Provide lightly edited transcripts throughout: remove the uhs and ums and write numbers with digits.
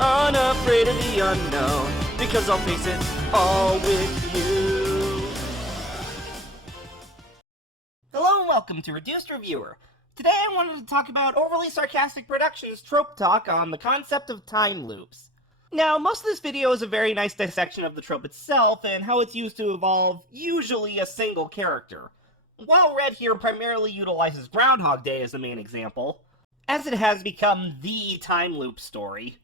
unafraid of the unknown, because I'll face it all with you. Hello and welcome to Reduced Reviewer. Today I wanted to talk about Overly Sarcastic Productions' Trope Talk on the concept of time loops. Now, most of this video is a very nice dissection of the trope itself and how it's used to evolve usually a single character. While Red here primarily utilizes Groundhog Day as the main example, as it has become the time loop story.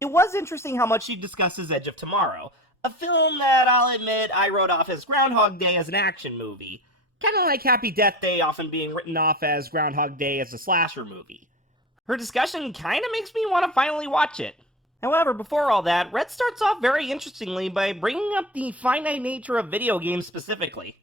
It was interesting how much she discusses Edge of Tomorrow, a film that I'll admit I wrote off as Groundhog Day as an action movie, kind of like Happy Death Day often being written off as Groundhog Day as a slasher movie. Her discussion kind of makes me want to finally watch it. However, before all that, Red starts off very interestingly by bringing up the finite nature of video games specifically.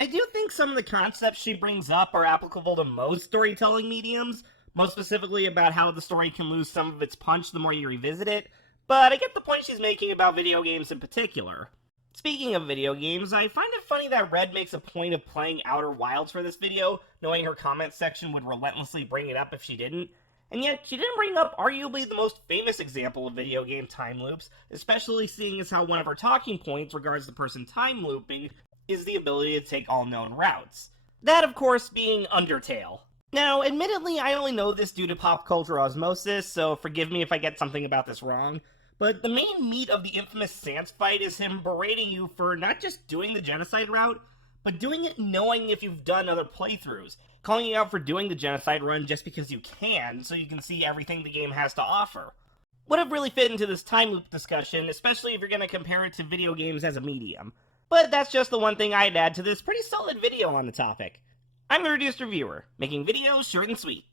I do think some of the concepts she brings up are applicable to most storytelling mediums, most specifically about how the story can lose some of its punch the more you revisit it, but I get the point she's making about video games in particular. Speaking of video games, I find it funny that Red makes a point of playing Outer Wilds for this video, knowing her comment section would relentlessly bring it up if she didn't, and yet she didn't bring up arguably the most famous example of video game time loops, especially seeing as how one of her talking points regards the person time looping is the ability to take all known routes. That, of course, being Undertale. Now, admittedly, I only know this due to pop culture osmosis, so forgive me if I get something about this wrong, but the main meat of the infamous Sans fight is him berating you for not just doing the genocide route, but doing it knowing if you've done other playthroughs, calling you out for doing the genocide run just because you can, so you can see everything the game has to offer. Would have really fit into this time loop discussion, especially if you're going to compare it to video games as a medium. But that's just the one thing I'd add to this pretty solid video on the topic. I'm the Reduced Reviewer, making videos short and sweet.